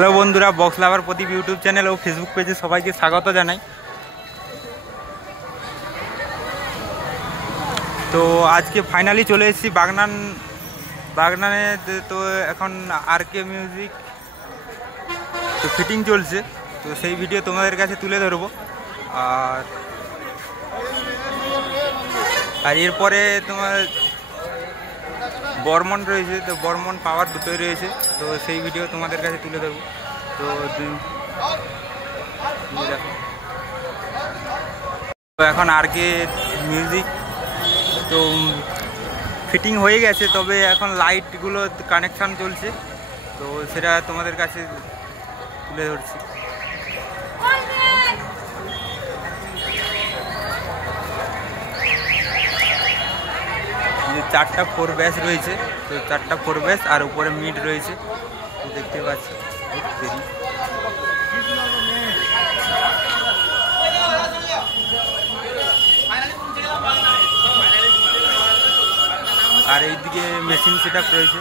Hello বন্ধুরা, box লাভার প্রদীপ YouTube channel ও Facebook পেজে সবাইকে স্বাগত জানাই। তো আজকে ফাইনালি চলে এসেছি বাগনানে। তো এখন আরকে মিউজিক তো ফিটিং চলছে, তো সেই ভিডিও তোমাদের কাছে তুলে ধরবো। আর এরপরে তোমার বর্মন রয়েছে, তো বর্মন পাওয়ার দুটোই রয়েছে, তো সেই ভিডিও তোমাদের কাছে তুলে ধরবো। তো এখন আরকে মিউজিক তো ফিটিং হয়ে গেছে, তবে এখন লাইটগুলো কানেকশান চলছে, তো সেটা তোমাদের কাছে তুলে ধরছি। চারটা 4 ব্যাস রয়েছে, তো 4টা 4 ব্যাস আর উপরে মিড রয়েছে, তো দেখতে পাচ্ছি। আর এইদিকে মেশিন সেট আপ রয়েছে।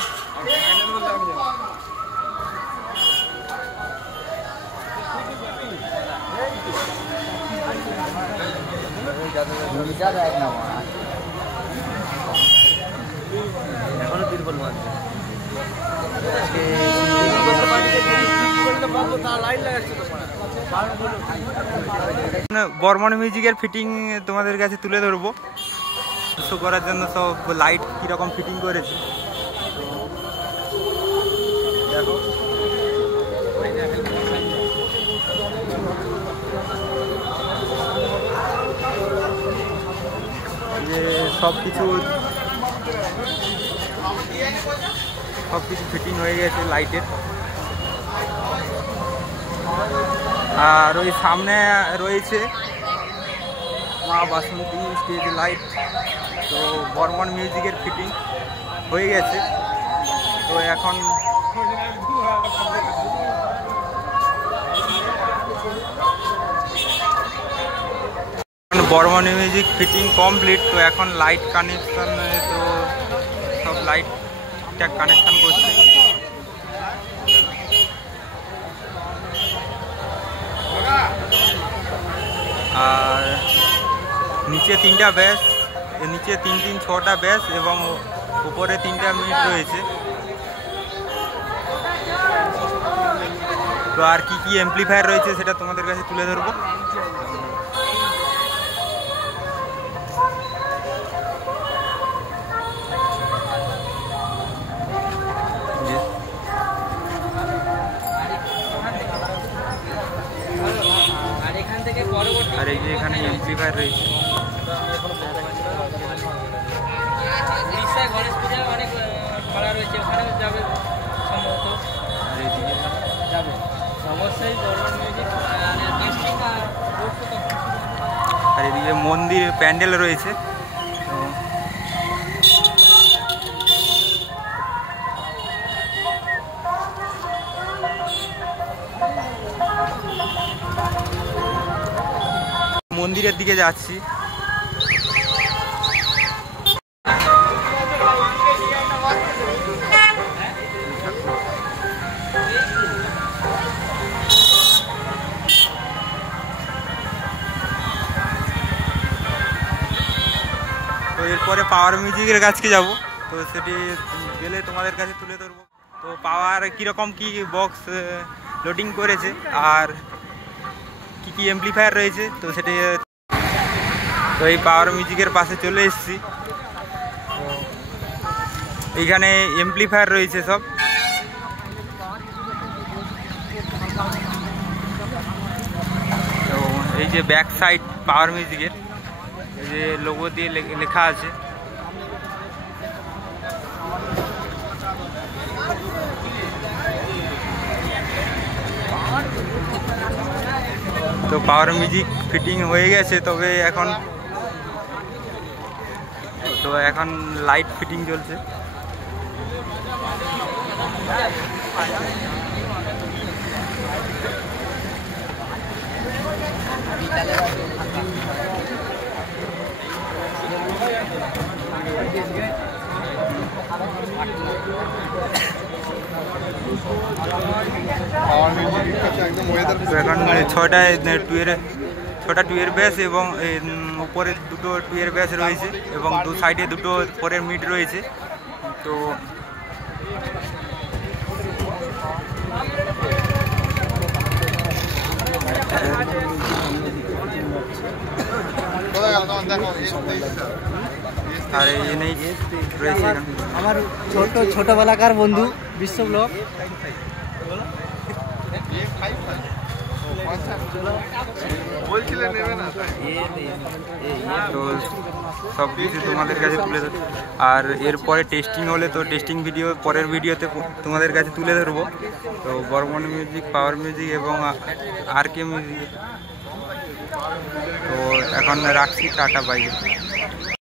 বর্মন মিউজিকের ফিটিং তোমাদের কাছে তুলে ধরবো শো করার জন্য। সব লাইট কিরকম ফিটিং করেছে দেখো। যে সব কিছু ফিটিং হয়ে গেছে লাইটের। আর ওই সামনে রয়েছে মা বাসন্তী স্টেজ লাইট, তো বর্মন মিউজিকের ফিটিং হয়ে গেছে। তো এখন বর্মন মিউজিক ফিটিং কমপ্লিট। তো এখন লাইট কানেকশন, তো সব লাইট ঠিকঠাক কানেকশন করছে। আর নিচে 3টা ব্যাস, নিচে 6টা ব্যাস এবং উপরে 3টা মিড রয়েছে। তো আর কি অ্যাম্প্লিফায়ার রয়েছে সেটা তোমাদের কাছে তুলে ধরবো। আর এই যে এখানে অ্যাম্প্লিফায়ার রয়েছে। আর এদিকে মন্দির প্যান্ডেল রয়েছে। মন্দিরের দিকে যাচ্ছি। তো এরপরে পাওয়ার মিউজিকের কাছে যাব, তো সেটি গেলে তোমাদের কাছে তুলে ধরবো। তো পাওয়ার কীরকম কি বক্স লোডিং করেছে আর কি অ্যাম্প্লিফায়ার রয়েছে, তো সেটি। তো এই পাওয়ার মিউজিকের পাশে চলে এসেছি। তো এইখানে অ্যাম্প্লিফায়ার রয়েছে সব। তো এই যে ব্যাক সাইড পাওয়ার মিউজিকের, এই যে লোগো দিয়ে লেখা আছে। তো পাওয়ার মিউজিক ফিটিং হয়ে গেছে, তবে এখন লাইট ফিটিং চলছে। তো এখন 6টা টুয়ের ব্যাস এবং উপরে 2টো টুয়ের ব্যাস রয়েছে এবং দু সাইডে 2টো পরের মিড রয়েছে। তো আর এই নেই রয়েছে আমার ছোটবেলাকার বন্ধু বিশ্ব ব্লগ। তো সব কিছু তোমাদের কাছে তুলে ধরবো। আর এরপরে টেস্টিং হলে তো টেস্টিং ভিডিও পরের ভিডিওতে তোমাদের কাছে তুলে ধরবো। তো বর্মন মিউজিক, পাওয়ার মিউজিক এবং আর কে মিউজিক। তো এখন রাখছি, টাটা, বাই।